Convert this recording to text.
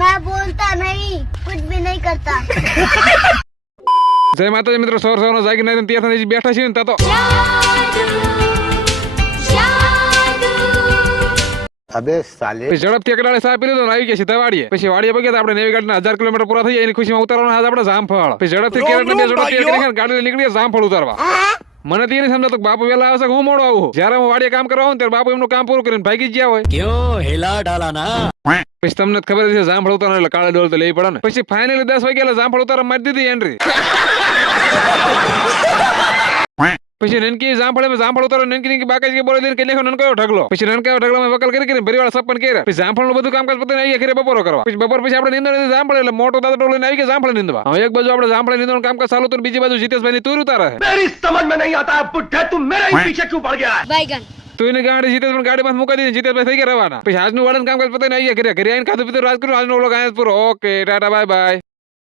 मैं बोलता नहीं, कुछ भी नहीं करता। જય માતાજી મિત્રો, સવાર જાગીને તૈયાર થઈને બેઠા છીએ ને તો અબે સાલે ઝડપથી એકડાળે સાહેબ પી લીધો ને આવી ગયા સીધા વાડીએ. પછી વાડીએ પગ્યા આપણે નેવી ગાડીના 1000 કિલોમીટર પૂરા થઈ જાય એની ખુશીમાં ઉતારવાનો હાથ આપણે જામફળ. પછી ઝડપથી કેરેટ બે ઝડપથી ગાડી નીકળી જામફળ ઉતારવા. મને તો એ નહીં સમજાતું બાપુ વેલા આવશે હું મોડો આવું. જયારે હું વાડીએ કામ કરવા આવું ત્યારે બાપુ એમનું કામ પૂરું કરીને ભાગી જ ગયા હોય. क्यों हिला डाला ना? પછી તમને ખબર છે જામફળ ઉતારવાનો એટલે કાળે ડોલ તો લેવી પડે ને. પછી ફાઇનલી 10 વાગે એટલે જામફળ ઉતારવા મારી દીધી એન્ટ્રી. પછી નનકી જામફળ ઉતારો નનકી બાકાજી બોલી દઈને કે લેખો નનકાયો ઢગલો. પછી નનકાયો ઢગલામાં વકલ કરી ભરીવાળા સપન કર્યા. પછી જામફળનું બધું કામકાજ પતાવીને આવી ઘરે બપોરો કરવા. પછી બપોર પછી આપણે નીંદણ જામફળ એટલે મોટો દાદા ડોલ લઈને આવી ગયા જામફળ નીંદવા. હવે એક બાજુ આપણે જામફળ નીંદવાનું કામકાજ ચાલુ હતું, બીજી બાજુ જીતેશભાઈ ની તુર ઉતારે છે. मेरी समझ में नहीं आता बुढ़ा तुम मेरे ही पीछे क्यों पड़ गया है? बैगन। તું એની ગાડી જીતેશભાઈ ગાડીમાં મૂકી દીધી. જીતેશભાઈ થઈ ગયા રવાના. પછી આજનું વાળાનું કામકાજ પતાવીને આવી ગયા ઘરે આવીને ખાધું પીધું રાજ કર્યું. આજનો વ્લોગ અહીંયા જ પૂરો. Okay tata bye bye.